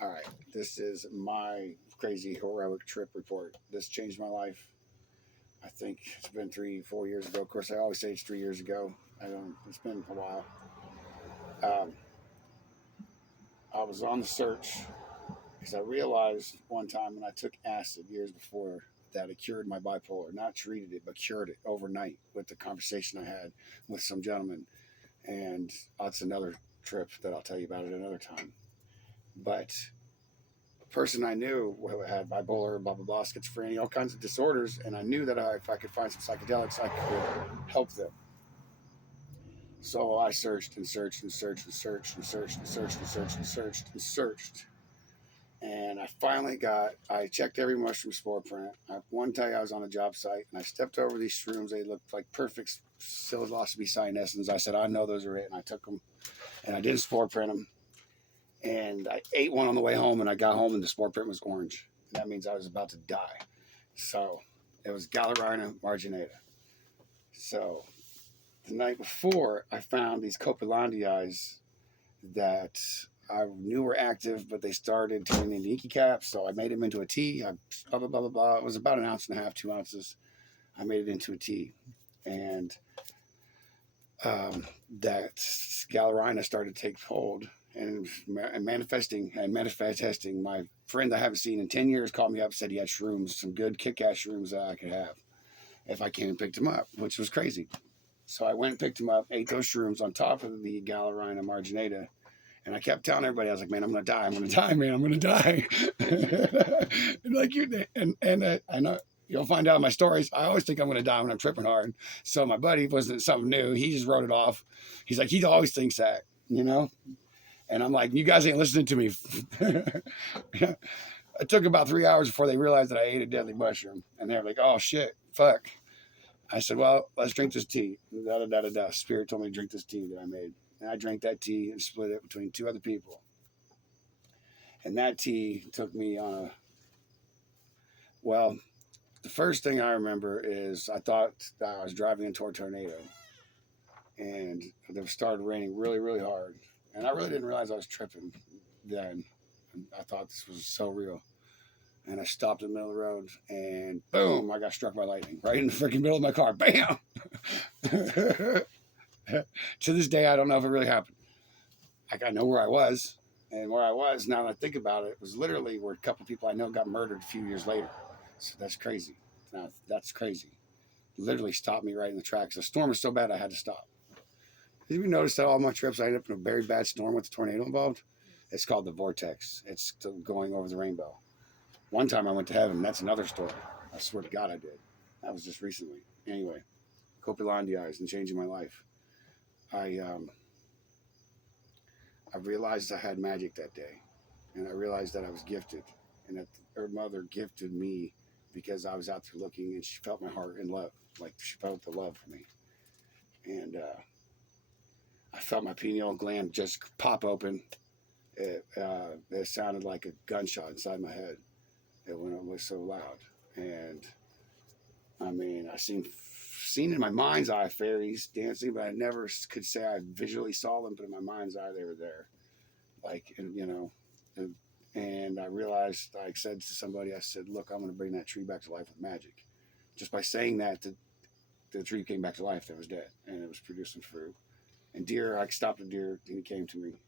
All right, this is my crazy heroic trip report. This changed my life. I think it's been 3, 4 years ago. Of course, I always say it's 3 years ago. I don't. It's been a while. Um, I was on the search because I realized one time when I took acid years before that it cured my bipolar. Not treated it, but cured it overnight with the conversation I had with some gentleman. And that's another trip that I'll tell you about at another time. But person I knew who had bipolar, blah blah blah, schizophrenia, all kinds of disorders, and I knew that if I could find some psychedelics, I could help them. So I searched and searched and searched and searched and searched and searched and searched and searched and searched, and I finally got. I checked every mushroom spore print. One day I was on a job site and I stepped over these shrooms. They looked like perfect psilocybin cyanescens. I said, I know those are it, and I took them and I didn't spore print them. And I ate one on the way home, and I got home, and the spore print was orange. That means I was about to die. So it was Gallerina marginata. So the night before, I found these copilandii that I knew were active, but they started turning into inky caps. So I made them into a tea. Blah, blah, blah, blah, blah. It was about an ounce and a half, 2 ounces. I made it into a tea. And that Gallerina started to take hold and manifesting. My friend I haven't seen in 10 years called me up, said he had shrooms, some good kick-ass shrooms that I could have if I came and picked him up, which was crazy. So I went and picked him up, ate those shrooms on top of the Gallerina marginata, and I kept telling everybody, I was like, man, I'm going to die. I'm going to die, man. I'm going to die. And like you, and I know you'll find out in my stories. I always think I'm going to die when I'm tripping hard. So my buddy wasn't something new. He just wrote it off. He's like, he always thinks that, you know? And I'm like, you guys ain't listening to me. It took about 3 hours before they realized that I ate a deadly mushroom. And they're like, oh shit, fuck. I said, well, let's drink this tea. Da, da, da, da, da. Spirit told me to drink this tea that I made. And I drank that tea and split it between two other people. And that tea took me on a, well, the first thing I remember is I thought that I was driving into a tornado. And it started raining really, really hard. And I really didn't realize I was tripping then. I thought this was so real. And I stopped in the middle of the road and boom, I got struck by lightning right in the freaking middle of my car. Bam! To this day, I don't know if it really happened. Like, I know where I was. And where I was, now that I think about it, was literally where a couple of people I know got murdered a few years later. So that's crazy. Now, that's crazy. Literally stopped me right in the tracks. The storm was so bad I had to stop. Did you notice that all my trips I ended up in a very bad storm with a tornado involved? It's called the vortex. It's going over the rainbow. One time I went to heaven. That's another story. I swear to God I did. That was just recently. Anyway, copilandii and changing my life. I realized I had magic that day, and I realized that I was gifted, and that her mother gifted me because I was out there looking, and she felt my heart in love, like she felt the love for me, and I felt my pineal gland just pop open. It sounded like a gunshot inside my head. It was so loud, and I mean, seen in my mind's eye fairies dancing, but I never could say I visually saw them. But in my mind's eye, they were there. Like, and, and I realized, I said to somebody, I said, "Look, I'm going to bring that tree back to life with magic." Just by saying that, the tree came back to life. That was dead, and it was producing fruit. And deer, I stopped a deer, and he came to me.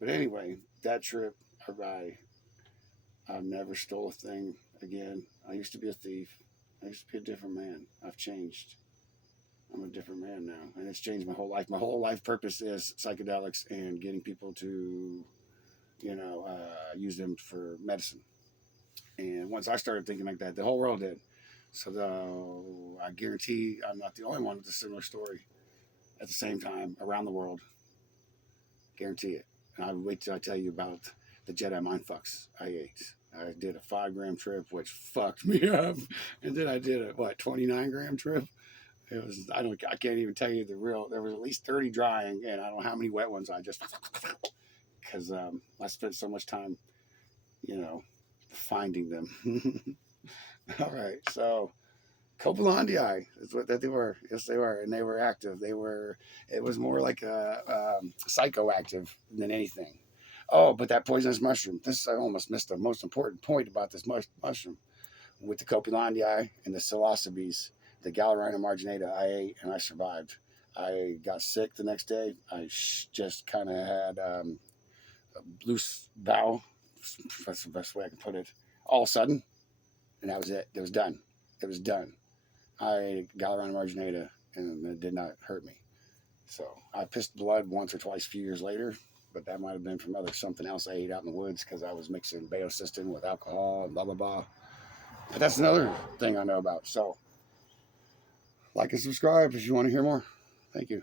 But anyway, that trip, I never stole a thing again. I used to be a thief. I used to be a different man. I've changed. I'm a different man now, and it's changed my whole life. My whole life purpose is psychedelics and getting people to, use them for medicine. And once I started thinking like that, the whole world did. So I guarantee I'm not the only one with a similar story. At the same time, around the world, guarantee it. And I wait till I tell you about the Jedi mind fucks I ate. I did a 5 gram trip, which fucked me up, and then I did a 29 gram trip. It was I can't even tell you the real. There was at least 30 drying, and I don't know how many wet ones I just because I spent so much time, finding them. All right, so Copelandii is what that they were. Yes, they were, and they were active. They were. It was more like a psychoactive than anything. Oh, but that poisonous mushroom. I almost missed the most important point about this mushroom. With the copilandiae and the psilocybes, the Gallerina marginata, I ate and I survived. I got sick the next day. I just kind of had a loose bowel. That's the best way I can put it. All of a sudden, and that was it. It was done. It was done. I ate Gallerina marginata, and it did not hurt me. So I pissed blood once or twice a few years later, but that might have been from something else I ate out in the woods because I was mixing baeocystin with alcohol and blah blah blah. But that's another thing I know about. So like and subscribe if you want to hear more. Thank you.